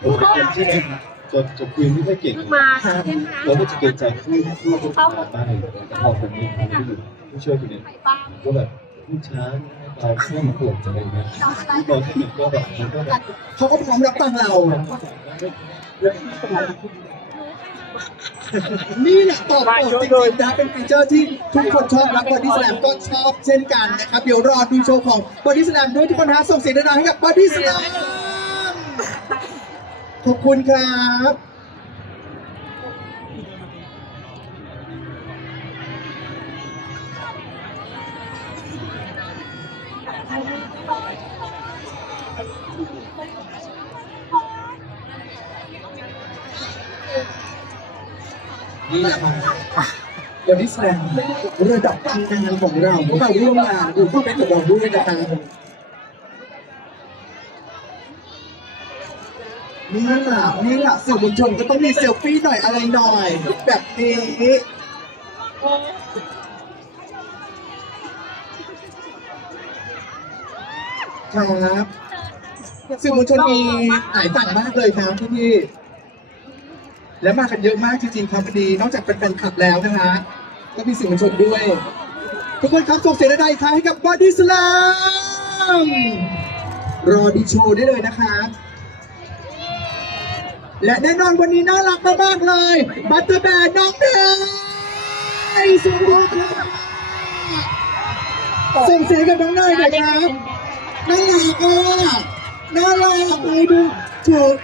เราเป็นคนที่จะจะคุยไม่ค่อยเก่งเพิ่งมาใช่ไหมเราก็จะเกรงใจผู้ผู้ผู้ทำงานมากเลยแต่พอผมมีคนที่อยู่ผู้ช่วยคนนี้ไปบ้างก็แบบพูดช้าไปเพื่อมาปวดอะไรอย่งเงี้ยที่บอกที่หนึ่งก็แบบมันก็แบบเขาก็พร้อมรับฟังเรานี่แหละตอบโจทย์จริงๆนะเป็นฟีเจอร์ที่ทุกคนชอบรับบอดี้สแลมก็ชอบเช่นกันนะครับ เดี๋ยวรอดูโชว์ของบอดี้สแลมด้วยทุกคนนะส่งเสียงดังให้กับบอดี้สแลม ขอบคุณครับนี่แหละครับบอดี้สแลมระดับตำนานของเราที่มาร่วมงานดูเข้าไปกับเราด้วยนะครับ นี่แหละนี่แหละสื่อมวลชนก็ต้องมีเซลฟี่หน่อยอะไรหน่อย แบบนี้ครับสื่อมวลชนมีหลายฝั่งมากเลยครับพี่พี่และมากันเยอะมากจริงๆครับพอดี นอกจากเป็นแฟนคลับแล้วนะฮะก็มีสื่อมวลชนด้วย ทุกคนครับส่งเสียงดังๆครั้งให้กับบอดี้สลามรอดูโชว์ได้เลยนะครับ และแน่นอนวันนี้น่ารักมากๆเลย บัตเตอร์แบนน้องเนยสวัสดีครับส่งเสียงกับน้องเนยหน่อยครับน่ารักอะน่ารักไปดูถูก